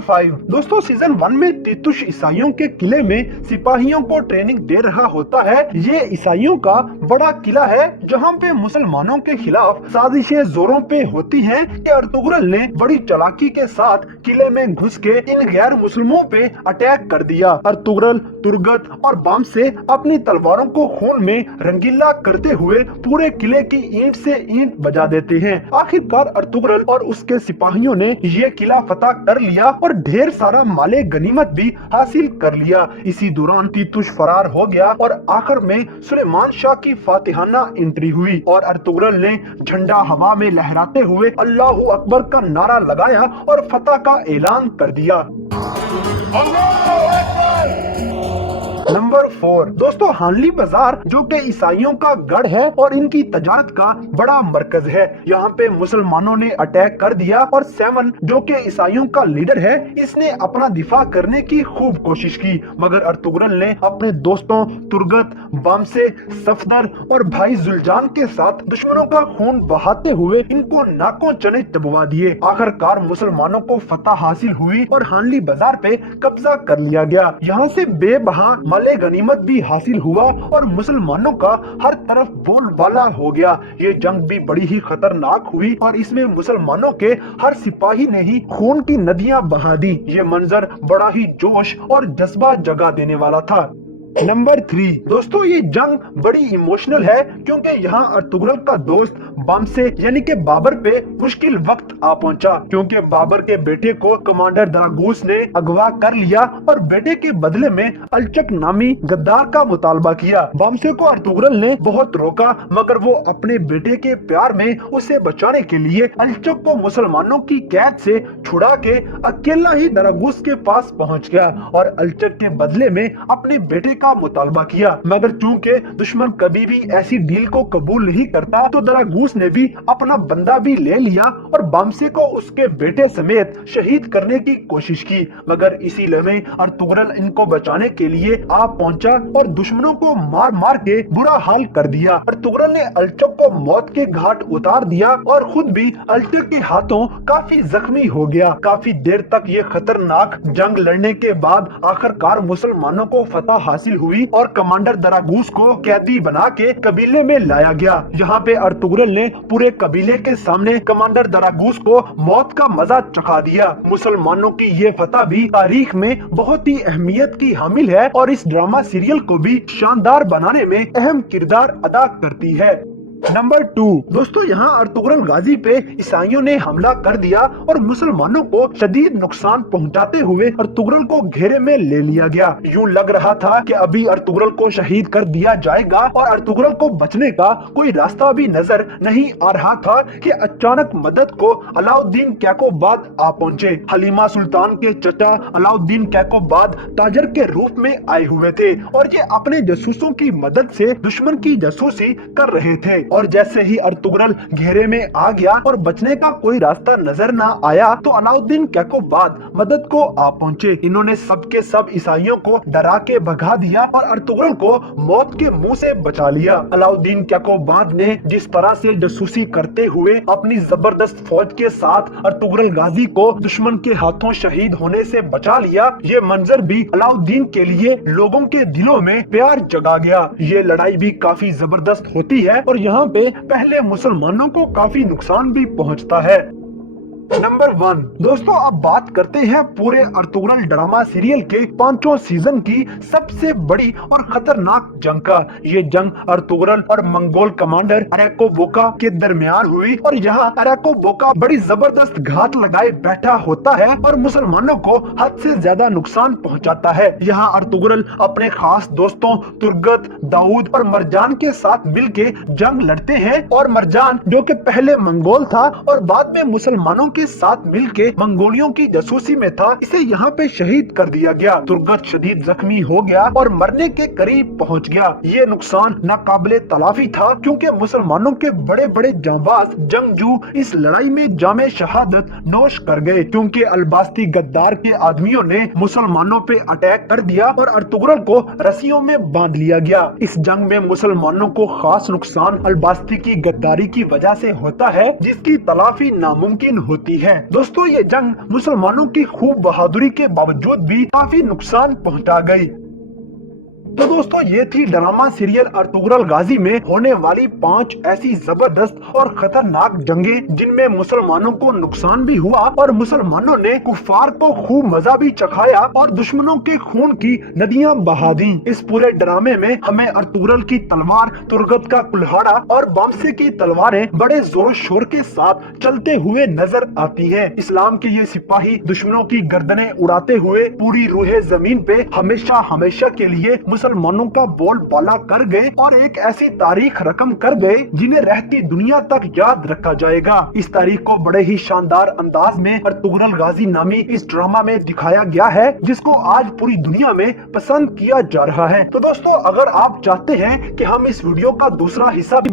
Number 5 दोस्तों, season 1 में तीतुश ईसाइयों के किले में सिपाहियों को ट्रेनिंग दे रहा होता है। ये ईसाइयों का बड़ा किला है जहाँ पे मुसलमानों के खिलाफ साजिशें जोरों पे होती हैं कि अर्तुगरुल ने बड़ी चालाकी के साथ किले में घुस के इन गैर मुस्लिमों पे अटैक कर दिया। अर्तुगरुल तुर्गत और बाम से अपनी तलवारों को खून में रंगीला करते हुए पूरे किले की ईंट से ईंट बजा देते हैं। आखिरकार अर्तुगरुल और उसके सिपाहियों ने ये किला फतह कर लिया और ढेर सारा माले गनीमत भी हासिल कर लिया। इसी दौरान तीतुश फरार हो गया और आखिर में सुलेमान शाह की फातिहाना एंट्री हुई और अर्तुगरुल ने झंडा हवा में लहराते हुए अल्लाहू अकबर का नारा लगाया और फतह का ऐलान कर दिया। नंबर 4 दोस्तों, हानली बाजार जो के ईसाइयों का गढ़ है और इनकी तजारत का बड़ा मरकज है। यहाँ पे मुसलमानों ने अटैक कर दिया और 7 जो के ईसाइयों का लीडर है, इसने अपना दिफा करने की खूब कोशिश की, मगर अर्तुगरुल ने अपने दोस्तों तुर्गत, बामसे, सफदर और भाई जुलजान के साथ दुश्मनों का खून बहाते हुए इनको नाकों चने चबवा दिए। आखिरकार मुसलमानों को फतह हासिल हुई और हानली बाजार पे कब्जा कर लिया गया। यहाँ से बेबहा माले गनीमत भी हासिल हुआ और मुसलमानों का हर तरफ बोलबाला हो गया। ये जंग भी बड़ी ही खतरनाक हुई और इसमें मुसलमानों के हर सिपाही ने ही खून की नदियां बहा दी। ये मंजर बड़ा ही जोश और जज्बा जगा देने वाला था। नंबर 3 दोस्तों, ये जंग बड़ी इमोशनल है क्योंकि यहाँ अर्तुगरुल का दोस्त बामसे यानी कि बाबर पे मुश्किल वक्त आ पहुंचा, क्योंकि बाबर के बेटे को कमांडर दरागूस ने अगवा कर लिया और बेटे के बदले में अलचक नामी गद्दार का मुतालबा किया। बामसे को अर्तुगरुल ने बहुत रोका, मगर वो अपने बेटे के प्यार में उसे बचाने के लिए अलचक को मुसलमानों की कैद से छुड़ा के अकेला ही दरागूस के पास पहुँच गया और अलचक के बदले में अपने बेटे का मुतालबा किया। मगर चूंकि दुश्मन कभी भी ऐसी डील को कबूल नहीं करता, तो दरागूस ने भी अपना बंदा भी ले लिया और बामसे को उसके बेटे समेत शहीद करने की कोशिश की। मगर इसी लम्हे अर्तुगरुल इनको बचाने के लिए आ पहुंचा और दुश्मनों को मार मार के बुरा हाल कर दिया। अर्तुगरुल ने अलचक को मौत के घाट उतार दिया और खुद भी अलचक के हाथों काफी जख्मी हो गया। काफी देर तक ये खतरनाक जंग लड़ने के बाद आखिरकार मुसलमानों को फतह हासिल हुई और कमांडर दरागूस को कैदी बना के कबीले में लाया गया। यहाँ पे अर्तुगरुल ने पूरे कबीले के सामने कमांडर दरागूस को मौत का मजा चखा दिया। मुसलमानों की ये फतह भी तारीख में बहुत ही अहमियत की हामिल है और इस ड्रामा सीरियल को भी शानदार बनाने में अहम किरदार अदा करती है। नंबर 2 दोस्तों, यहाँ अर्तुगरुल गाजी पे ईसाइयों ने हमला कर दिया और मुसलमानों को शदीद नुकसान पहुँचाते हुए अर्तुगरुल को घेरे में ले लिया गया। यूं लग रहा था कि अभी अर्तुगरुल को शहीद कर दिया जाएगा और अर्तुगरुल को बचने का कोई रास्ता भी नजर नहीं आ रहा था कि अचानक मदद को अलाउद्दीन कैकोबाद आ पहुँचे। हलीमा सुल्तान के चचा अलाउद्दीन कैकोबाद ताजर के रूप में आए हुए थे और ये अपने जासूसों की मदद से दुश्मन की जासूसी कर रहे थे। और जैसे ही अर्तुगरुल घेरे में आ गया और बचने का कोई रास्ता नजर न आया, तो अलाउद्दीन कैकोबाद मदद को आ पहुँचे। इन्होंने सबके सब ईसाइयों को डरा के भगा दिया और अर्तुगरुल को मौत के मुंह से बचा लिया। अलाउद्दीन कैकोबाद ने जिस तरह से जासूसी करते हुए अपनी जबरदस्त फौज के साथ अर्तुगरुल गाजी को दुश्मन के हाथों शहीद होने से बचा लिया, ये मंजर भी अलाउद्दीन के लिए लोगों के दिलों में प्यार जगा गया। ये लड़ाई भी काफी जबरदस्त होती है और यहाँ पे पहले मुसलमानों को काफी नुकसान भी पहुंचता है। नंबर 1 दोस्तों, अब बात करते हैं पूरे अर्तुगरुल ड्रामा सीरियल के 5 सीजन की सबसे बड़ी और खतरनाक जंग का। ये जंग अर्तुगरुल और मंगोल कमांडर अरैको बोका के दरमियान हुई और यहाँ अरैको बोका बड़ी जबरदस्त घात लगाए बैठा होता है और मुसलमानों को हद से ज्यादा नुकसान पहुँचाता है। यहाँ अर्तुगरुल अपने खास दोस्तों तुर्गत, दाऊद और मरजान के साथ मिलके जंग लड़ते हैं और मरजान जो कि पहले मंगोल था और बाद में मुसलमानों के साथ मिलके मंगोलियों की जासूसी में था, इसे यहाँ पे शहीद कर दिया गया। तुर्गत शदीद जख्मी हो गया और मरने के करीब पहुँच गया। ये नुकसान नाकाबिले तलाफी था क्योंकि मुसलमानों के बड़े बड़े जांबाज जंगजू इस लड़ाई में जामे शहादत नोश कर गए, क्योंकि अलबास्ती गद्दार के आदमियों ने मुसलमानों पे अटैक कर दिया और अर्तुगरुल को रस्सियों में बांध लिया गया। इस जंग में मुसलमानों को खास नुकसान अलबास्ती की गद्दारी की वजह से होता है, जिसकी तलाफी नामुमकिन होती होती है। दोस्तों ये जंग मुसलमानों की खूब बहादुरी के बावजूद भी काफी नुकसान पहुंचा गई। तो दोस्तों ये थी ड्रामा सीरियल अर्तुगरुल गाजी में होने वाली 5 ऐसी जबरदस्त और खतरनाक जंगें जिनमें मुसलमानों को नुकसान भी हुआ और मुसलमानों ने कुफार को खूब मजा भी चखाया और दुश्मनों के खून की नदियां बहा दी। इस पूरे ड्रामे में हमें अर्तुगरुल की तलवार, तुर्गत का कुल्हाड़ा और बामसे की तलवारें बड़े जोर शोर के साथ चलते हुए नजर आती हैं। इस्लाम के ये सिपाही दुश्मनों की गर्दनें उड़ाते हुए पूरी रूहे जमीन पे हमेशा हमेशा के लिए मुसलमानों का बोलबाला कर गए और एक ऐसी तारीख रकम कर गए जिन्हें रहती दुनिया तक याद रखा जाएगा। इस तारीख को बड़े ही शानदार अंदाज में अर्तुगरुल गाजी नामी इस ड्रामा में दिखाया गया है, जिसको आज पूरी दुनिया में पसंद किया जा रहा है। तो दोस्तों अगर आप चाहते हैं कि हम इस वीडियो का दूसरा हिस्सा भी